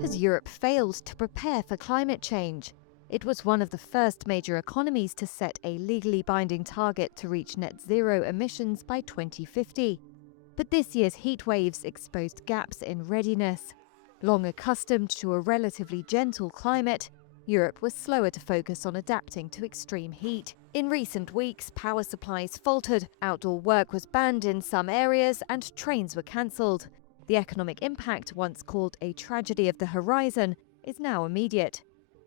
Has Europe failed to prepare for climate change? It was one of the first major economies to set a legally binding target to reach net zero emissions by 2050. But this year's heatwaves exposed gaps in readiness. Long accustomed to a relatively gentle climate, Europe was slower to focus on adapting to extreme heat. In recent weeks, power supplies faltered, outdoor work was banned in some areas, and trains were cancelled. The economic impact, once called a tragedy of the horizon, is now immediate.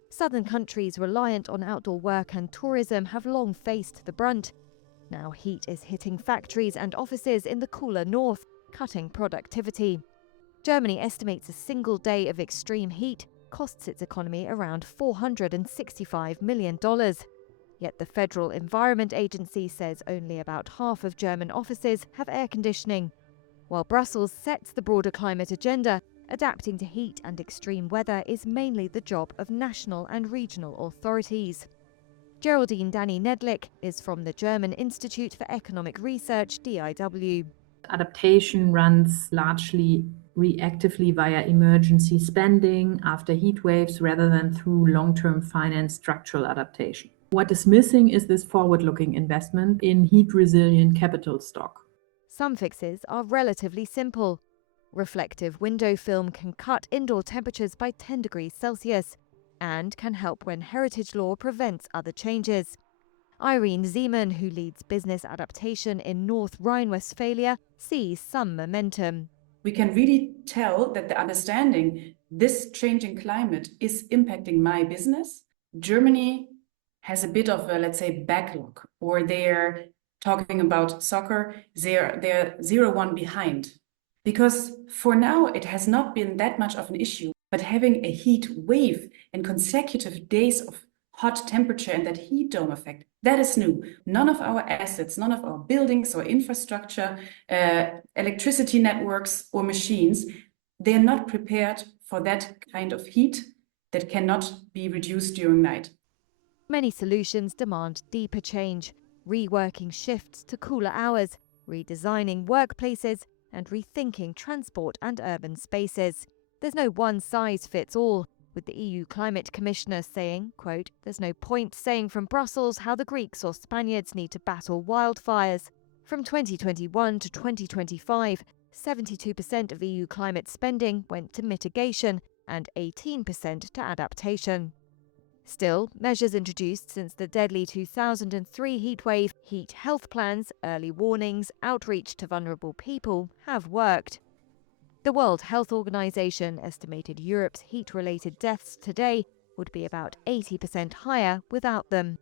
Southern countries reliant on outdoor work and tourism have long faced the brunt. Now heat is hitting factories and offices in the cooler north, cutting productivity. Germany estimates a single day of extreme heat costs its economy around $465 million. Yet the Federal Environment Agency says only about half of German offices have air conditioning. While Brussels sets the broader climate agenda, adapting to heat and extreme weather is mainly the job of national and regional authorities. Geraldine Danny-Nedlich is from the German Institute for Economic Research, DIW. Adaptation runs largely reactively via emergency spending after heat waves rather than through long-term finance structural adaptation. What is missing is this forward-looking investment in heat-resilient capital stock. Some fixes are relatively simple. Reflective window film can cut indoor temperatures by 10 degrees Celsius and can help when heritage law prevents other changes. Irene Zeman, who leads business adaptation in North Rhine-Westphalia, sees some momentum. We can really tell that the understanding this changing climate is impacting my business. Germany has a bit of a, let's say, backlog, or they're talking about soccer, they're 0-1 behind. Because for now, it has not been that much of an issue, but having a heat wave and consecutive days of hot temperature and that heat dome effect, that is new. None of our assets, none of our buildings or infrastructure, electricity networks or machines, they are not prepared for that kind of heat that cannot be reduced during night. Many solutions demand deeper change, reworking shifts to cooler hours, redesigning workplaces, and rethinking transport and urban spaces. There's no one-size-fits-all, with the EU Climate Commissioner saying, quote, "There's no point saying from Brussels how the Greeks or Spaniards need to battle wildfires." From 2021 to 2025, 72% of EU climate spending went to mitigation and 18% to adaptation. Still, measures introduced since the deadly 2003 heatwave, heat health plans, early warnings, outreach to vulnerable people have worked. The World Health Organization estimated Europe's heat-related deaths today would be about 80% higher without them.